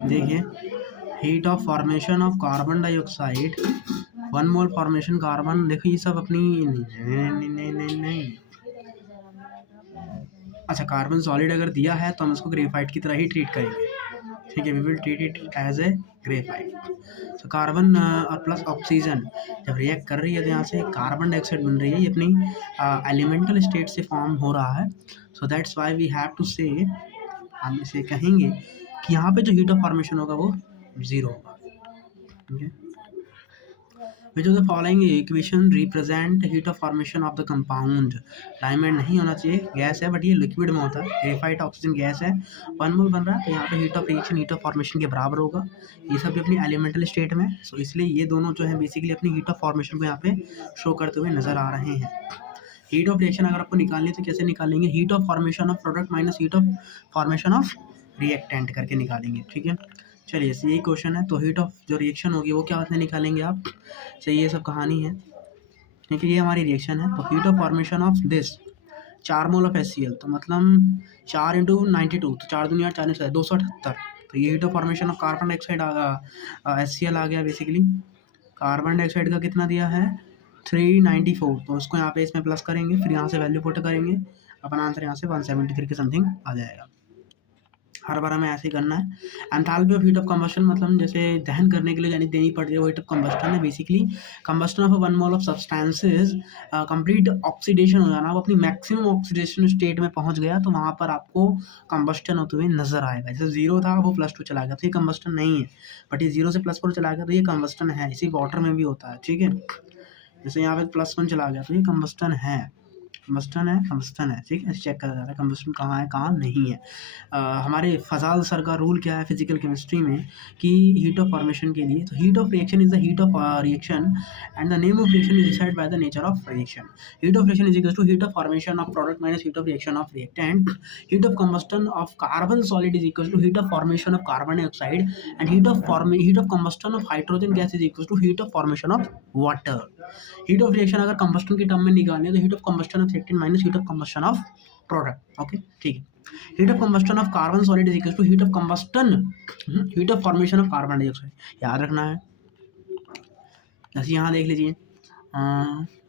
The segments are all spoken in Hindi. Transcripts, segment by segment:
देखिए, heat of formation of carbon dioxide, 1 mole formation carbon, देखो ये सब अपनी नहीं, नहीं, नहीं, नहीं। अच्छा, कार्बन सॉलिड अगर दिया है तो हम उसको ग्रेफाइट की तरह ही ट्रीट करेंगे। ठीक है, we will treat it as a graphite. तो कार्बन और प्लस ऑक्सीजन जब रिएक्ट कर रही है तो यहाँ से कार्बन डाइऑक्साइड बन रही है, ये अपनी एलिमेंटल स्टेट से फॉर्म हो रहा है। So that's why we have to say, हम इसे कहेंगे कि यहाँ पे जो हीट ऑफ फॉर्मेशन होगा वो जीरो होगा। ठीक है, which of the following equation represent heat of formation of the compound. Diamond नहीं होना चाहिए, गैस है बट ये लिक्विड में होता है, ग्रेफाइट ऑक्सीजन गैस है, 1 मोल बन रहा है, तो यहाँ पे heat of reaction heat of formation के बराबर होगा। ये सब भी अपनी एलिमेंटल स्टेट में, सो इसलिए ये दोनों जो है बेसिकली अपनी हीट ऑफ फॉर्मेशन को यहाँ पे शो करते हुए नजर आ रहे हैं। हीट ऑफ रिएक्शन अगर आपको निकालनी है तो कैसे निकालेंगे, heat of formation of product minus heat of formation of reactant करके निकालेंगे। ठीक है, चलिए यही क्वेश्चन है, तो हीट ऑफ जो रिएक्शन होगी वो क्या होते निकालेंगे आप। चलिए ये सब कहानी है, ठीक है, ये हमारी रिएक्शन है। तो heat of formation of this 4 mole of HCl, तो मतलब 4 इंटू 92, तो 4 दूनी 8, 4 278। तो ये heat of formation of carbon dioxide आ गया, HCl आ गया बेसिकली। कार्बन डाइऑक्साइड का कितना दिया है 394, तो उसको यहाँ पे इसमें प्लस करेंगे, फिर यहाँ से वैल्यू पुट करेंगे, अपना आंसर यहाँ से 173 के समथिंग आ जाएगा। हर बार हमें ऐसे ही करना है। Enthalpy of heat of combustion, मतलब जैसे दहन करने के लिए यानी देनी पड़ रही है वो हीट ऑफ कंबस्टन है। Basically combustion of 1 mole of substances, complete oxidation हो जाना, वो अपनी मैक्सिमम ऑक्सीडेशन स्टेट में पहुंच गया तो वहाँ पर आपको कंबस्टन होते हुए नजर आएगा। जैसे जीरो था वो +2 चला गया तो ये कंबस्टन नहीं है, बट ये जीरो से +4 चला गया तो ये कंबस्टन है। इसी वाटर में भी होता है। ठीक है, जैसे यहाँ पे +1 चला गया तो ये कंबस्टन है, कंबस्टन है, कंबस्टन है। ठीक है, चेक करा जा रहा है कंबस्टन कहाँ है कहाँ नहीं है। हमारे फजाल सर का रूल क्या है फिजिकल केमिस्ट्री में कि हीट ऑफ फॉर्मेशन के लिए, तो heat of reaction is the heat of reaction and the name of reaction is decide by the nature of reaction. Heat of reaction is equal to heat of formation of product minus heat of reaction of reactant. Heat of combustion of carbon solid is equal to heat of formation of carbon dioxide and heat of combustion of hydrogen gas is equal to heat of formation of water. Heat of reaction अगर कंबस्टन के टर्म में निकालने तो heat of combustion of reactant minus heat of combustion of product. Okay, ठीक है। Heat of combustion of carbon solid is equal to heat of combustion, heat of formation of carbon dioxide, याद रखना है। जैसे यहाँ देख लीजिए,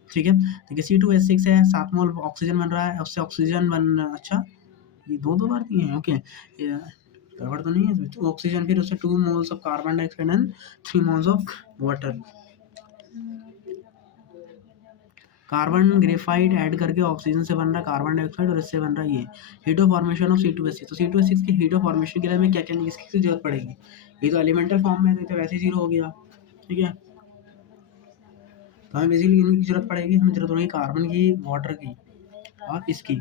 ठीक है, देखिए C2H6 है, 7 मोल ऑक्सीजन बन रहा है, उससे ऑक्सीजन बन, अच्छा ये दो बार दिए हैं। ओके, गड़बड़ तो नहीं है इसमें। तो ऑक्सीजन, फिर उससे 2 moles of carbon dioxide and 3 moles of water. Carbon graphite add करके ऑक्सीजन से बन रहा है कार्बन डाइऑक्साइड और इससे बन रहा है ये heat of formation of C2H6। तो C2H6 की हीट ऑफ फॉर्मेशन के लिए हमें क्या क्या इसकी जरूरत पड़ेगी, ये तो एलिमेंटल फॉर्म में है तो वैसे जीरो हो गया। ठीक है, तो हमें बेसिकली इनकी जरूरत पड़ेगी, हमें जरूरत पड़ेगी कार्बन की, वाटर की और इसकी।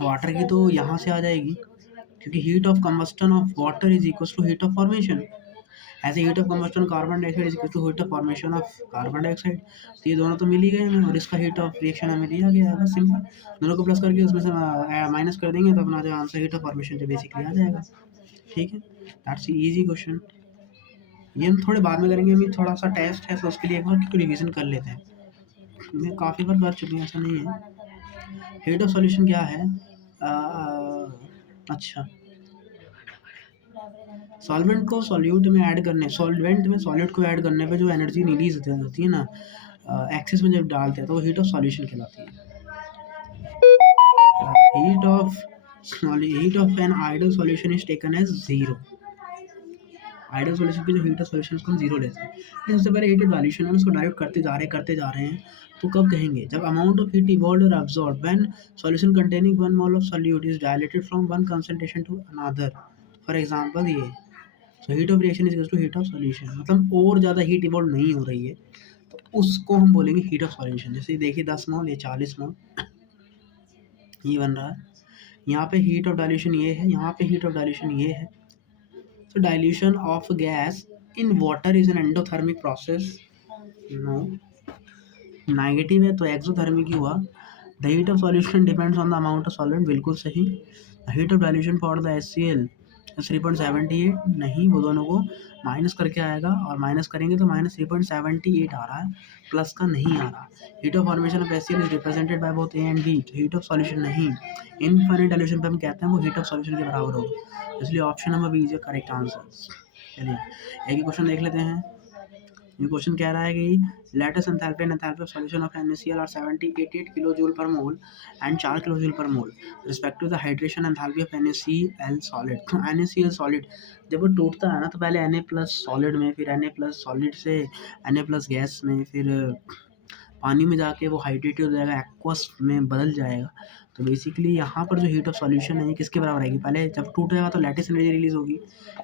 वाटर की तो यहाँ से आ जाएगी क्योंकि heat of combustion of water is equal to heat of formation, ऐसे heat of combustion carbon dioxide is equal to heat of formation of carbon dioxide. तो ये दोनों तो मिल ही गए हमें और इसका हीट ऑफ रिएक्शन हमें दिया गया है, बस सिंपल दोनों को प्लस करके उसमें से माइनस कर देंगे तो अपना जो आंसर हीट ऑफ फॉर्मेशन जो बेसिकली आ जाएगा। ठीक है, दैट्स इजी क्वेश्चन। ये हम थोड़े बाद में करेंगे, अभी थोड़ा सा टेस्ट है तो उसके लिए एक बार रिविजन कर लेते हैं। मैं काफ़ी बार कर चुके हैं, ऐसा नहीं है। हीट ऑफ सॉल्यूशन क्या है, अच्छा सॉल्वेंट को सॉल्यूट में ऐड करने, सॉल्वेंट में सॉल्यूट को ऐड करने पे जो एनर्जी रिलीज होती है ना एक्सेस में जब डालते हैं तो वो हीट ऑफ सॉल्यूशन कहलाती है। Heat of an ideal solution is taken as zero. Ideal solution की जो हीट ऑफ सॉल्यूशन उसको हम जीरो लेते हैं, लेकिन सबसे पहले हीट ऑफ सॉल्यूशन हम उसको डायरेक्ट करते जा रहे हैं तो कब कहेंगे, जब अमाउंट ऑफ हीट इवॉल्व और absorb when solution containing 1 mole of solute is diluted from one concentration to another. For example ये, so heat of reaction is equal to heat of solution, मतलब और ज़्यादा हीट इवॉल्व नहीं हो रही है तो उसको हम बोलेंगे हीट ऑफ सॉल्यूशन। जैसे देखिए 10 मोल, ये 40 मोल ये बन रहा है, यहाँ पे हीट ऑफ डाइल्यूशन ये है, यहाँ पे हीट ऑफ डाइल्यूशन ये है। तो dilution of gas in water is an endothermic process, no negative है तो एक्सोथर्मिक ही हुआ। The heat of solution depends on the amount of solvent, बिल्कुल सही। Heat of dilution for the HCl 3.78 नहीं, वो दोनों को माइनस करके आएगा और माइनस करेंगे तो -3.78 आ रहा है, प्लस का नहीं आ रहा। Heat of formation of HCl is represented by both A and B. Heat of solution नहीं, इनफाइनाइट डाइल्यूशन पे हम कहते हैं वो हीट ऑफ सॉल्यूशन के बराबर होगा, इसलिए option number B is correct answer. चलिए एक ही क्वेश्चन देख लेते हैं। ये क्वेश्चन कह रहा है कि latest enthalpy and enthalpy of solution of NaCl are 88 kilo joule पर मोल एंड 4 किलो जूल पर mole respect to the hydration enthalpy of NaCl solid. तो NaCl सॉलिड जब वो टूटता है ना तो पहले Na प्लस सॉलिड में, फिर Na प्लस सॉलिड से Na प्लस गैस में, फिर पानी में जाके वो हाइड्रेटेड हो जाएगा, एक्वस में बदल जाएगा। तो बेसिकली यहाँ पर जो हीट ऑफ सॉल्यूशन है ये किसके बराबर आएगी, पहले जब टूट जाएगा तो लैटिस एनर्जी रिलीज होगी,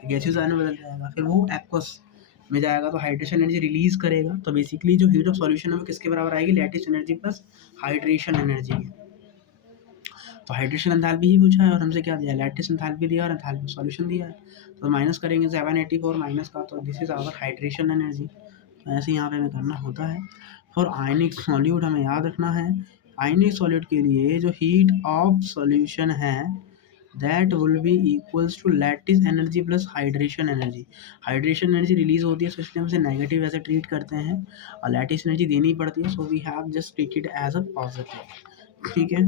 गैसियस आयन में बदल जाएगा, फिर वो एक्वस में जाएगा तो हाइड्रेशन एनर्जी रिलीज करेगा। तो बेसिकली जो हीट ऑफ सॉल्यूशन है वो किसके बराबर आएगी, lattice energy plus hydration energy. तो हाइड्रेशन एंथैल्पी ही पूछा है और हमसे क्या दिया, लैटिस एंथैल्पी दिया और एंथैल्पी सॉल्यूशन दिया है। तो माइनस करेंगे 784 माइनस का, तो this is our hydration energy. तो ऐसे यहाँ पे हमें करना होता है। फॉर आयनिक सॉल्यूट हमें याद रखना है, आयनिक सॉल्यूट के लिए जो हीट ऑफ सॉल्यूशन है that will be equals to lattice energy plus hydration energy. Hydration energy release होती है, तो इसलिए हम इसे नेगेटिव ऐसे ट्रीट करते हैं, और लैटिस एनर्जी देनी पड़ती है, so we have just treated as a positive. ठीक है,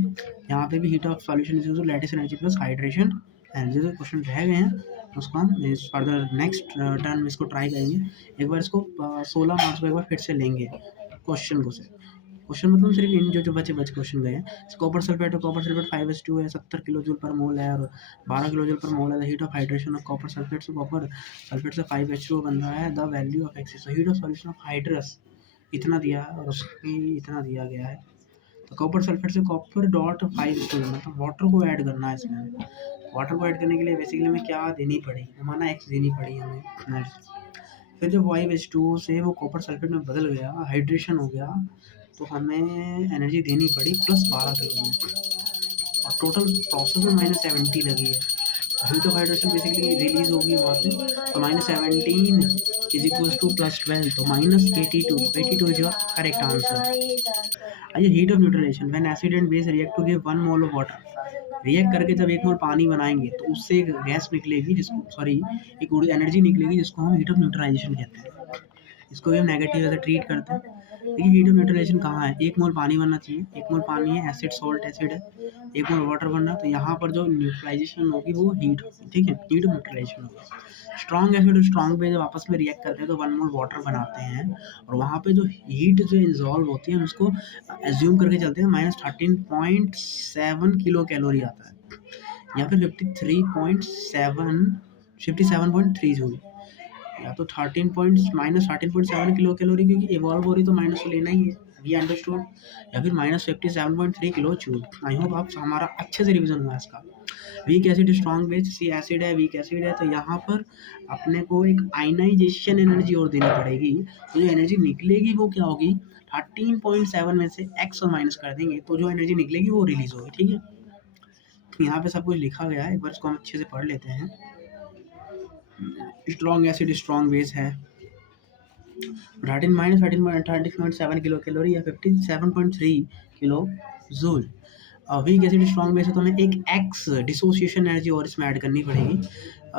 यहाँ पे भी heat of solution is to lattice energy plus hydration energy. जो क्वेश्चन रह गए हैं उसको हम फर्दर नेक्स्ट टर्म इसको ट्राई करेंगे। एक बार इसको 16 मार्क्स को एक बार फिर से लेंगे क्वेश्चन को से। क्वेश्चन मतलब सिर्फ इन जो बचे क्वेश्चन गए हैं। कॉपर सल्फेट 5H2 है, 70 किलो जूल पर मोल है और 12 किलो जूल पर मोल है। The heat of hydration of copper sulphate से कॉपर सल्फेट से 5H2 बन रहा है। The value of excess heat of solution of hydrous इतना दिया है और उसकी इतना दिया गया है। तो कॉपर सल्फेट से कॉपर डॉट 5H2 मतलब वाटर को ऐड करना है इसमें। वाटर को ऐड करने के लिए बेसिकली हमें क्या देनी पड़ेगी, माना एक्स देनी पड़ी हमें। फिर जब 5H2 से वो कॉपर सल्फेट में बदल गया, हाइड्रेशन हो गया, तो हमें एनर्जी देनी पड़ी +12 किलो जूल और टोटल प्रोसेस में -70 लगी है। Heat of hydration basically release होगी वहाँ से, तो -17 इज इक्वल्स टू +12, तो -82। 82 इज योर करेक्ट आंसर। आइए heat of neutralization, when acid and base react to give 1 mole of water. React करके जब 1 मोल पानी बनाएंगे तो उससे एक गैस निकलेगी, जिसको सॉरी एक एनर्जी निकलेगी जिसको हम हीट ऑफ न्यूट्रलाइजेशन कहते हैं। इसको भी हम नेगेटिव ऐसे ट्रीट करते हैं। देखिए हीट ऑफ न्यूट्रलाइजेशन कहाँ है, 1 मोल पानी बनना चाहिए, 1 मोल पानी है, एसिड सॉल्ट एसिड है, 1 मोल वाटर बनना, तो यहाँ पर जो न्यूट्रलाइजेशन होगी वो हीट होगी। ठीक है, हीट ऑफ न्यूट्रलाइजेशन होगा। स्ट्रॉन्ग एसिड और स्ट्रॉन्ग बेस जब आपस में रिएक्ट करते हैं तो 1 मोल वाटर बनाते हैं, और वहाँ पे जो हीट जो इन्वॉल्व होती है हम उसको एज्यूम करके चलते हैं -13.7 किलो कैलोरी आता है, या फिर 57.3 जूल, या तो 13.7 किलो कैलोरी, क्योंकि इवॉल्व हो रही तो माइनस तो लेना ही है, ये अंडरस्टूड, या फिर -57.3 किलो जूल। आई होप आप हमारा अच्छे से रिवीजन हुआ इसका। वीक एसिड स्ट्रॉन्ग बेस, सी एसिड है, वीक एसिड है, तो यहाँ पर अपने को एक आयनाइजेशन एनर्जी और देनी पड़ेगी। तो जो एनर्जी निकलेगी वो क्या होगी, 13.7 में से एक्स और माइनस कर देंगे तो जो एनर्जी निकलेगी वो रिलीज होगी। ठीक है, यहाँ पे सब कुछ लिखा गया है, एक बार इसको हम अच्छे से पढ़ लेते हैं। स्ट्रॉन्ग एसिड स्ट्रॉन्ग बेस है, 13.7 किलो कैलोरी या 57.3 kilo joule. Weak acid strong base है तो हमें एक एक्स डिसोसिएशन एनर्जी और इसमें ऐड करनी पड़ेगी।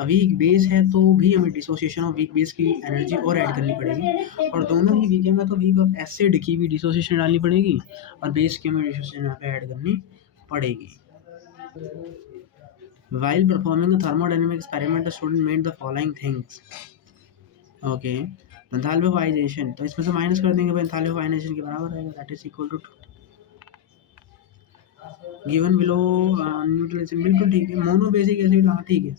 वीक बेस है तो भी हमें डिसोसिएशन ऑफ वीक बेस की एनर्जी और ऐड करनी पड़ेगी, और दोनों ही वीक है तो वीक ऑफ एसिड की भी डिसोसिएशन डालनी पड़ेगी और बेस की हमें डिसोसिएशन यहाँ पे ऐड करनी पड़ेगी। While performing a thermodynamic experiment, the student made the following things. Okay, enthalpy of ionization, तो इसमें से माइनस कर देंगे, एंथैल्पी ऑफ आयनाइजेशन के बराबर आएगा, that is equal to given below neutralization. बिल्कुल ठीक है, मोनो बेसिक एसिड, हाँ ठीक है,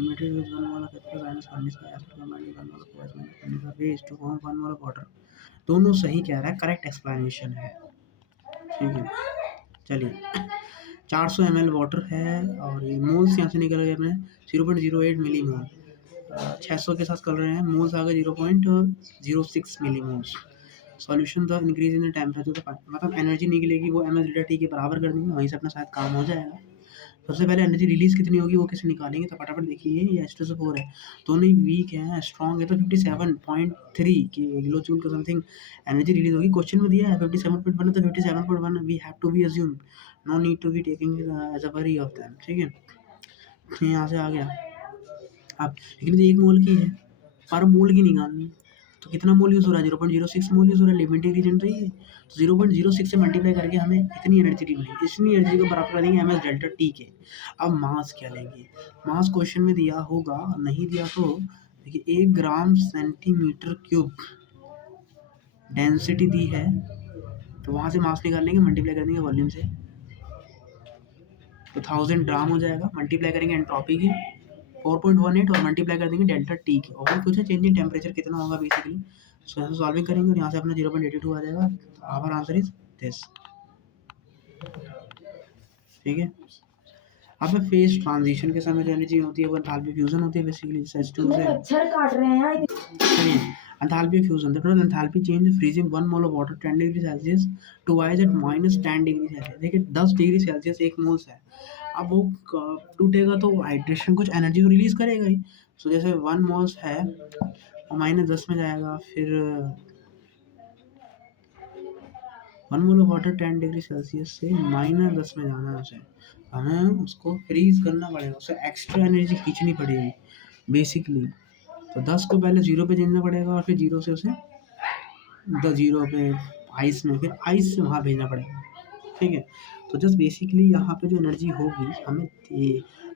material with 1 mole of H minus करने से acid combined 1 mole of OH minus करने का base to form 1 mole of water. दोनों सही कह रहा है, करेक्ट एक्सप्लेनेशन है। ठीक है, चलिए 400 ml वाटर है और ये मोल्स यहाँ से निकल गए अपने 0.08 मिली मोल, 600 के साथ कर रहे हैं, मोल्स आ गए 0.06 milli moles. Solution the increase in temperature, मतलब एनर्जी निकलेगी वो ml/T के बराबर कर देंगे, वहीं से अपना शायद काम हो जाएगा। सबसे पहले एनर्जी रिलीज कितनी होगी वो कैसे निकालेंगे, तो फटाफट देखिए, ये H2SO4 है, दोनों ही वीक है, स्ट्रॉन्ग है, तो 57.3 किलो जूल का समथिंग एनर्जी रिलीज होगी। क्वेश्चन में दिया है 57.1 तो 57.1 we have to be assume, no need to be taking as a worry of them. ठीक है, यहाँ से आ गया। अब लेकिन ये 1 मोल की है, पर मोल की निकालनी है, तो कितना मोल यूज़ हो रहा है? 0.06 मोल यूज़ हो रहा है, लिमिटिंग रीजन तो ये है। तो 0.06 से मल्टीप्लाई करके हमें इतनी एनर्जी मिलेगी, इतनी एनर्जी को बराबर कर देंगे एम एस डेल्टा टी के। अब मास क्या लेंगे? मास क्वेश्चन में दिया होगा, नहीं दिया तो देखिए 1 ग्राम सेंटीमीटर क्यूब डेंसिटी दी है, तो वहाँ से मास निकाल लेंगे, मल्टीप्लाई कर देंगे वॉल्यूम से, तो 1000 ग्राम हो जाएगा। मल्टीप्लाई करेंगे एंट्रोपी की 4.18 और मल्टीप्लाई कर देंगे डेल्टा टी के, और कुछ है चेंज इन टेम्परेचर कितना होगा बेसिकली। सो यहाँ से सॉल्विंग करेंगे और यहाँ से अपना 0.82 आ जाएगा। Our answer is this. ठीक है। अब फेज ट्रांजिशन के समय जो एनर्जी होती है वो एंथैल्पी फ्यूजन होती है बेसिकली H2 से। मच्छर काट रहे हैं यार। चलिए, enthalpy fusion, the total enthalpy change freezing 1 mole of water 10 degree celsius to rise at -10 degree celsius. देखिए 10 डिग्री सेल्सियस 1 मोल्स है। अब वो टूटेगा तो हाइड्रेशन कुछ एनर्जी को रिलीज करेगा ही। सो जैसे 1 मोल्स है और -10 में जाएगा, फिर 1 mole of water 10 degree Celsius से -10 में जाना है उसे, हमें उसको फ्रीज करना पड़ेगा, उसे एक्स्ट्रा एनर्जी खींचनी पड़ेगी बेसिकली। तो 10 को पहले 0 पे चेंजना पड़ेगा और फिर 0 से उसे 0 पे आइस में, फिर आइस से वहाँ भेजना पड़ेगा। ठीक है। तो जस्ट बेसिकली यहाँ पे जो एनर्जी होगी हमें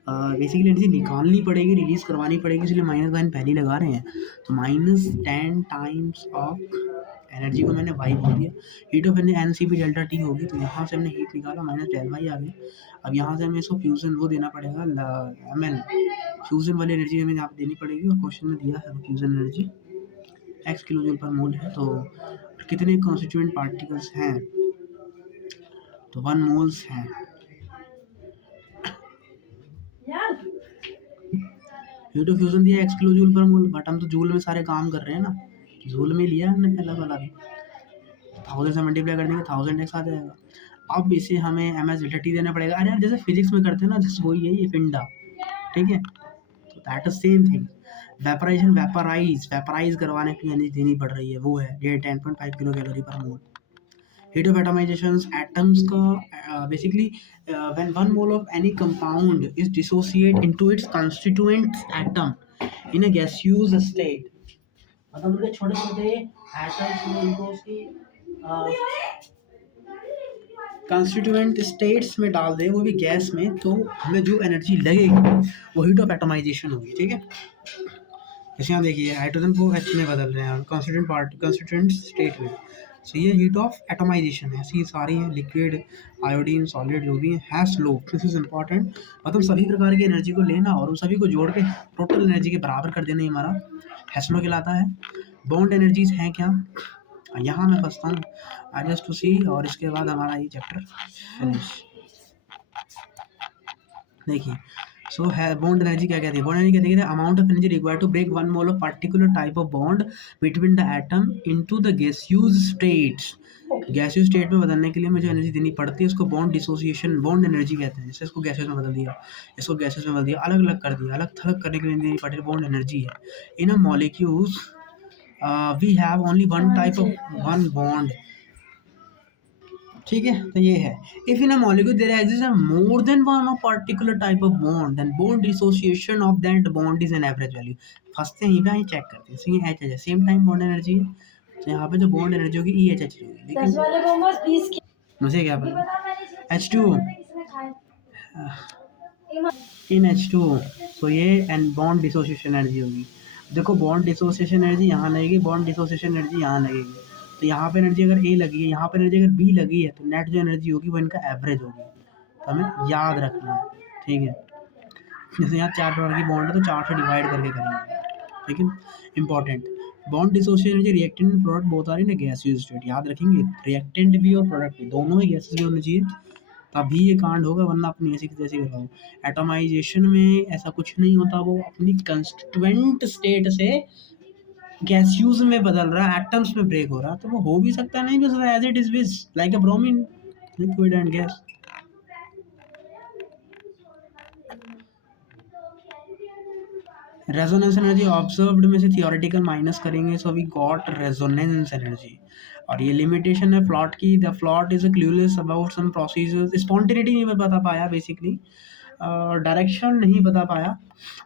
बेसिकली एनर्जी निकालनी पड़ेगी, रिलीज करवानी पड़ेगी, इसलिए -1 पहले ही लगा रहे हैं। तो -10 टाइम्स ऑफ एनर्जी को मैंने वाई बोल दिया। Heat of N C P delta T होगी, तो यहाँ से हमने हीट निकाला -10 आ गई। अब यहाँ से हमें इसको फ्यूजन वो देना पड़ेगा, एम एन फ्यूजन वाली एनर्जी हमें यहाँ पे देनी पड़ेगी, और क्वेश्चन में दिया है fusion energy x kilo joule पर मोल है। तो कितने कॉन्स्टिट्यूएंट पार्टिकल्स हैं? तो 1 मोल्स हैं। हीट ऑफ फ्यूजन दिया x किलो जूल पर मोल, बट हम तो जूल में सारे काम कर रहे हैं ना, जूल में लिया हमने पहला वाला भी। 1000 से मल्टीप्लाई कर देंगे 1000x आ जाएगा। अब इसे हमें एम एस डेल्टा टी देना पड़ेगा। अरे यार जैसे फिजिक्स में करते हैं ना, जैसे वही है ये पिंडा। ठीक है, तो that is same thing. Vaporization, vaporize करवाने की एनर्जी देनी पड़ रही है, वो है ये 10.5 किलो कैलोरी पर मोल। हीट ऑफ एटमाइजेशन, एटम्स का basically when 1 mole of any compound is dissociate into its constituent atom in a gaseous state, मतलब उनके छोटे छोटे एटम्स में उनको उसकी कंस्टिट्यूएंट स्टेट्स में डाल दे, वो भी गैस में, तो हमें जो एनर्जी लगेगी वो हीट ऑफ एटमाइजेशन होगी। ठीक है। जैसे यहाँ देखिए हाइड्रोजन को H में बदल रहे हैं कंस्टिट्यूएंट स्टेट में, सो ये हीट ऑफ एटमाइजेशन है। ऐसी सारी हैं, लिक्विड, आयोडीन, सॉलिड जो भी है स्लो। दिस इज इंपॉर्टेंट, मतलब सभी प्रकार की एनर्जी को लेना और उन सभी को जोड़ के टोटल एनर्जी के बराबर कर देना, ही हमारा हैस्लो कहलाता है। बॉन्ड एनर्जीज हैं क्या? यहाँ मैं फंसता हूँ, आई जस्ट टू सी, और इसके बाद हमारा ये चैप्टर फिनिश। देखिए सो है बॉन्ड एनर्जी क्या कहती है? बॉन्ड एनर्जी कहती है amount of energy required to break 1 mole of particular type of bond between the atom into the gaseous states. Gaseous state में बदलने के लिए मुझे एनर्जी देनी पड़ती है, उसको बॉन्ड डिसोसिएशन, बॉन्ड एनर्जी कहते हैं। जैसे इसको गैसेस में बदल दिया, इसको गैसेस में बदल दिया, अलग अलग कर दिया, अलग थलग करने के लिए देनी पड़ती है, बॉन्ड एनर्जी है। In a molecules we have only one type of one bond. ठीक है, तो ये है if in a molecule there exist more than one of particular type of bond then bond dissociation of that bond is an average value. फंसते हैं यहीं चेक करते हैं। सो ये एच है, सेम टाइम बॉन्ड एनर्जी है, तो यहाँ पे जो बॉन्ड एनर्जी होगी ई एच एच होगी। लेकिन मुझे क्या पता H2 इन H2, तो ये एंड बॉन्ड डिसोसिएशन एनर्जी होगी। देखो बॉन्ड डिसोसिएशन एनर्जी यहाँ लगेगी, बॉन्ड डिसोसिएशन एनर्जी यहाँ लगेगी, तो यहाँ पे एनर्जी अगर ए लगी है, यहाँ पे एनर्जी अगर बी लगी है, तो नेट जो एनर्जी होगी वो इनका एवरेज होगी। तो हमें याद रखना है। ठीक है, जैसे यहाँ 4 प्रकार की बॉन्ड है, तो 4 से डिवाइड करके करेंगे। ठीक है, important bond dissociation energy reactant and product both are in a gaseous state. याद रखेंगे रिएक्टेंट भी और प्रोडक्ट भी, दोनों ही गैसेस में होने चाहिए, तभी ये कांड होगा, वरना अपनी ऐसी जैसी कराओ। एटमाइजेशन में ऐसा कुछ नहीं होता, वो अपनी कंस्टिट्यूएंट स्टेट से गैसियस में बदल रहा है, एटम्स में ब्रेक हो रहा है, तो वो हो भी सकता नहीं, बस as it is viz like a bromine liquid and gas. Resonance energy observed में से थियोरेटिकल माइनस करेंगे, so we got resonance energy. और ये लिमिटेशन है फ्लॉट की, the float is clueless about some procedures, spontaneity नहीं मैं बता पाया बेसिकली। डायरेक्शन नहीं बता पाया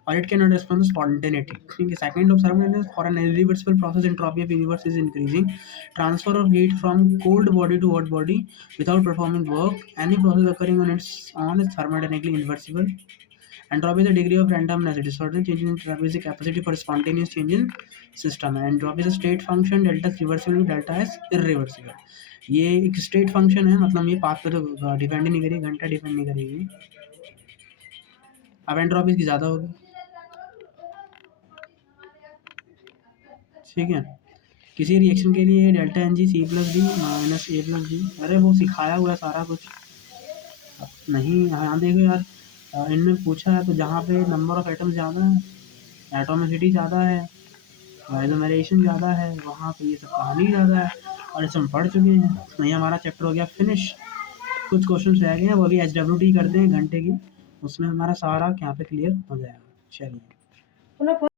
और it can not respond spontaneity. ठीक है, second of thermodynamics, for an irreversible process entropy of universe is increasing, transfer of heat from cold body to hot body without performing work, any process occurring on its own is thermodynamically irreversible. Entropy is the degree of randomness. It is certain change in entropy is the capacity for spontaneous change in system. And entropy is a state function. Delta is reversible, delta is irreversible. ये एक स्टेट फंक्शन है, मतलब ये पाथ पे तो डिपेंड नहीं करेगी, घंटा डिपेंड नहीं करेगी। अब एंट्रोपी इसकी ज़्यादा होगी, ठीक है। किसी रिएक्शन के लिए delta n g C plus D minus A plus D, अरे वो सिखाया हुआ है सारा कुछ। नहीं यहाँ देखो यार, इनमें पूछा है तो जहाँ पे नंबर ऑफ एटम्स ज़्यादा है, एटोमिसिटी ज़्यादा है, आइसोमरेशन ज़्यादा है, वहाँ पे ये सब कहानी ज़्यादा है और इसे हम पढ़ चुके हैं। नहीं, हमारा चैप्टर हो गया फिनिश। कुछ क्वेश्चन रह गए हैं, वो भी HWT करते हैं घंटे की, उसमें हमारा सारा यहाँ पे क्लियर हो जाएगा। चलिए।